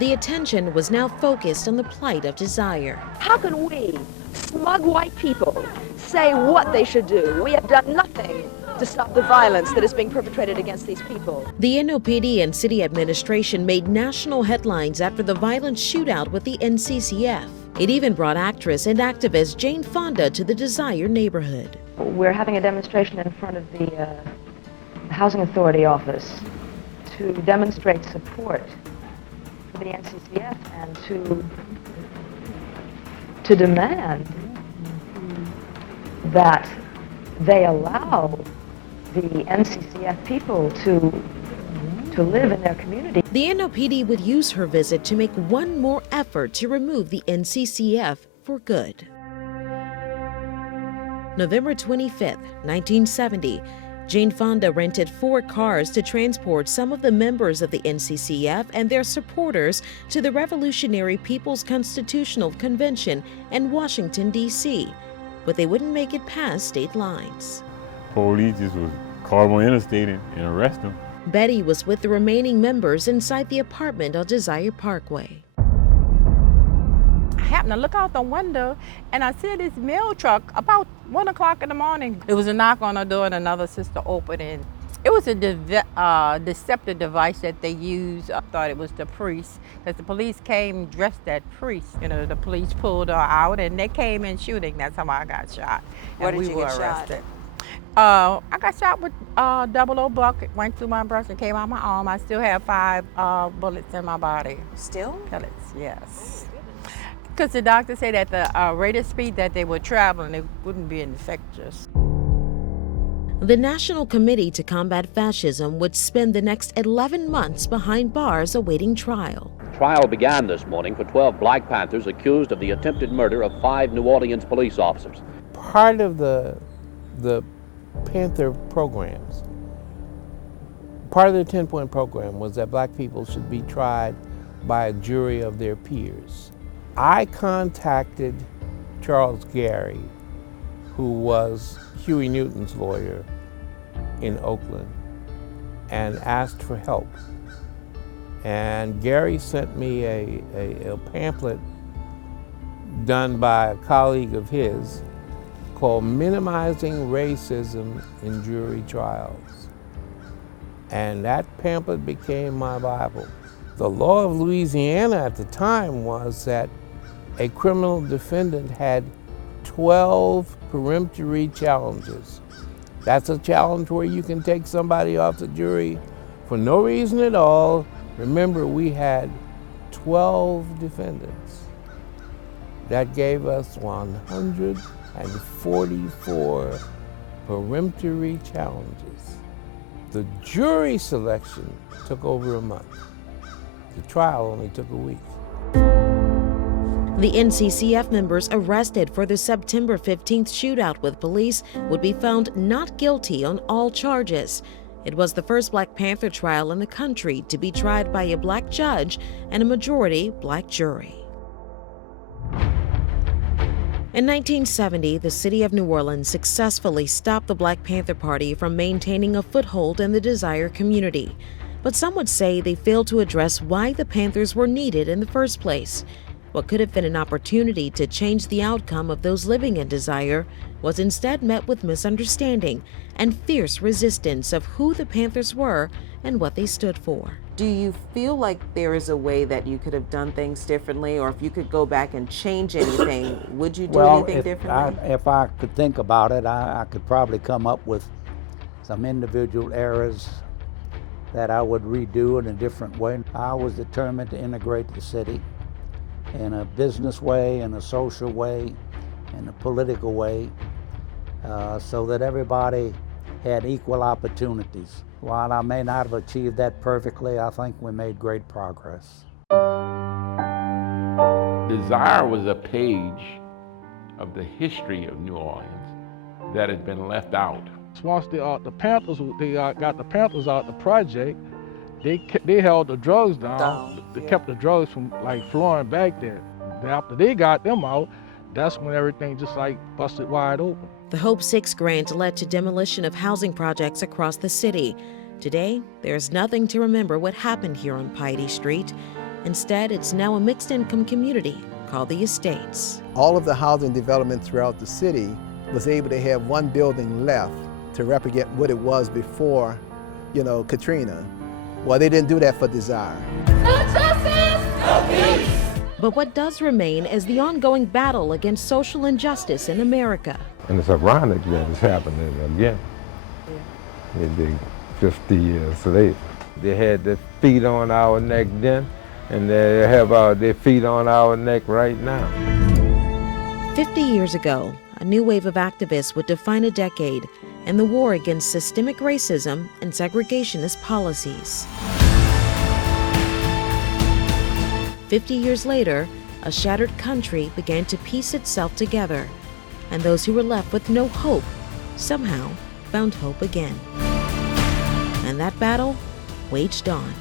The attention was now focused on the plight of Desire. How can we, smug white people, say what they should do? We have done nothing to stop the violence that is being perpetrated against these people. The NOPD and city administration made national headlines after the violent shootout with the NCCF. It even brought actress and activist Jane Fonda to the Desire neighborhood. We're having a demonstration in front of the Housing Authority office to demonstrate support for the NCCF and to demand that they allow the NCCF people to live in their community. The NOPD would use her visit to make one more effort to remove the NCCF for good. November 25, 1970, Jane Fonda rented 4 cars to transport some of the members of the NCCF and their supporters to the Revolutionary People's Constitutional Convention in Washington, D.C., but they wouldn't make it past state lines. Police just was call them on the interstate and arrest them. Betty was with the remaining members inside the apartment on Desire Parkway. I happened to look out the window and I see this mail truck about 1 o'clock in the morning. There was a knock on the door and another sister opened it. It was a deceptive device that they used. I thought it was the priest, because the police came dressed as priests. You know, the police pulled her out and they came in shooting. That's how I got shot. Where did you get arrested. I got shot with .00 buck. It went through my breast and came out my arm. I still have 5 bullets in my body. Still? Pellets, yes. Because the doctor said at the rate of speed that they were traveling, it wouldn't be infectious. The National Committee to Combat Fascism would spend the next 11 months behind bars awaiting trial. Trial began this morning for 12 Black Panthers accused of the attempted murder of 5 New Orleans police officers. Part of the Panther programs, part of their 10-point program was that black people should be tried by a jury of their peers. I contacted Charles Gary, who was Huey Newton's lawyer in Oakland, and asked for help. And Gary sent me a pamphlet done by a colleague of his called Minimizing Racism in Jury Trials. And that pamphlet became my Bible. The law of Louisiana at the time was that a criminal defendant had 12 peremptory challenges. That's a challenge where you can take somebody off the jury for no reason at all. Remember, we had 12 defendants. That gave us 144 peremptory challenges. The jury selection took over a month. The trial only took a week. The NCCF members arrested for the September 15th shootout with police would be found not guilty on all charges. It was the first Black Panther trial in the country to be tried by a black judge and a majority black jury. In 1970, the city of New Orleans successfully stopped the Black Panther Party from maintaining a foothold in the Desire community. But some would say they failed to address why the Panthers were needed in the first place. What could have been an opportunity to change the outcome of those living in Desire was instead met with misunderstanding and fierce resistance of who the Panthers were and what they stood for. Do you feel like there is a way that you could have done things differently, or if you could go back and change anything, would you do anything differently? If I could think about it, I could probably come up with some individual errors that I would redo in a different way. I was determined to integrate the city in a business way, in a social way, in a political way, so that everybody had equal opportunities. While I may not have achieved that perfectly, I think we made great progress. Desire was a page of the history of New Orleans that has been left out. Once the Panthers, they got the Panthers out the project, they held the drugs down. They kept the drugs from flowing back there. Then after they got them out, that's when everything just busted wide open. The Hope 6 grant led to demolition of housing projects across the city. Today, there's nothing to remember what happened here on Piety Street. Instead, it's now a mixed-income community called the Estates. All of the housing development throughout the city was able to have one building left to replicate what it was before, Katrina. Well, they didn't do that for Desire. But what does remain is the ongoing battle against social injustice in America. And it's ironic that it's happening again. In the 50 years. So they had their feet on our neck then, and they have their feet on our neck right now. 50 years ago, a new wave of activists would define a decade in the war against systemic racism and segregationist policies. 50 years later, a shattered country began to piece itself together, and those who were left with no hope somehow found hope again. And that battle waged on.